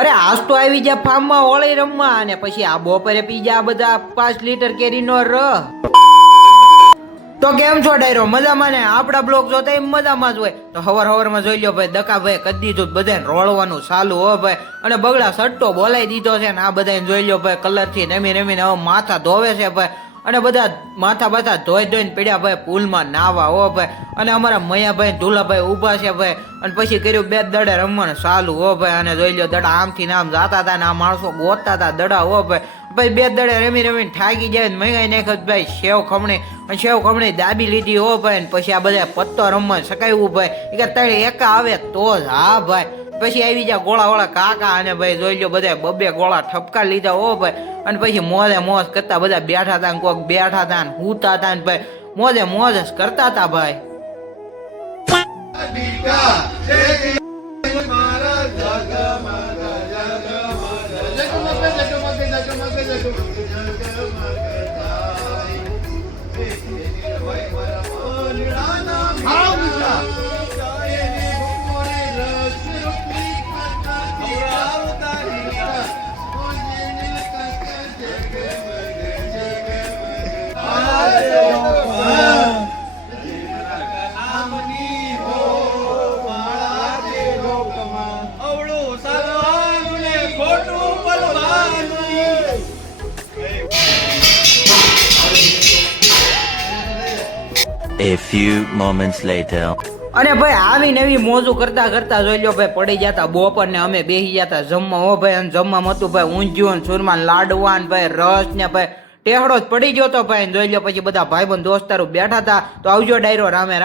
અરે આજ તો આવી જા ફાર્મમાં હોળી રમવા અને પછી આ બપોરે પી જા બધા 5 લીટર કેરીનો રસ. તો કેમ છો ડાયરો, મજામાં ને? આપડા બ્લોગ જોતા એમ મજામાં જ હોય તો હવારમાં જોઈ લો ભાઈ, દકાભાઈ કરી દીધું બધાને રોળવાનું ચાલુ હો ભાઈ. અને બગડા સટ્ટો બોલાવી દીધો છે ને આ બધાને જોઈ લો ભાઈ, કલર થી રમીને હવે માથા ધોવે છે ભાઈ. અને બધા માથા બાથા ધોઈને પડ્યા ભાઈ પુલમાં નાવા હો ભાઈ. અને અમારા મયાભાઈ ધુલાભાઈ ઊભા છે ભાઈ. અને પછી કર્યું બે દડે રમવાનું ચાલુ હો ભાઈ. અને જોઈ લો દડા આમથી આમ જાતા હતા ને આ માણસો ગોતતા હતા દડા હો ભાઈ. ભાઈ બે દડે રમીને થાકી જાય ને મંગાઈ નાખ્યો ભાઈ સેવ ખમણી દાબી લીધી હો ભાઈ. ને પછી આ બધા પત્તો રમવા શકાયું ભાઈ. કે તળે એકા આવે તો જ હા ભાઈ. પછી આવી જા ગોળા વાળા કાકા અને ભાઈ જોઈ લો બધા બબે ગોળા ઠપકા લીધા હો ભાઈ. અને પછી મોજ કરતા બધા બેઠા હતા, કોઈક બેઠા હતા ને હુતા હતા ને ભાઈ મોજ જ કરતા હતા ભાઈ. A few moments later. અને ભાઈ આવી નવી મોજું કરતા જોઈ લો ભાઈ પડી જતા બપોર ને અમે બેસી જતા જમવા હો ભાઈ. અને જમવામાં હતું ભાઈ ઊંધિયું ચૂરમા લાડવા ને ભાઈ રસ ને ભાઈ ટેહડો જ પડી ગયો તો ભાઈ. જોઈ લો પછી બધા ભાઈબંધ દોસ્તારો બેઠા હતા. તો આવજો ડાયરો રામે.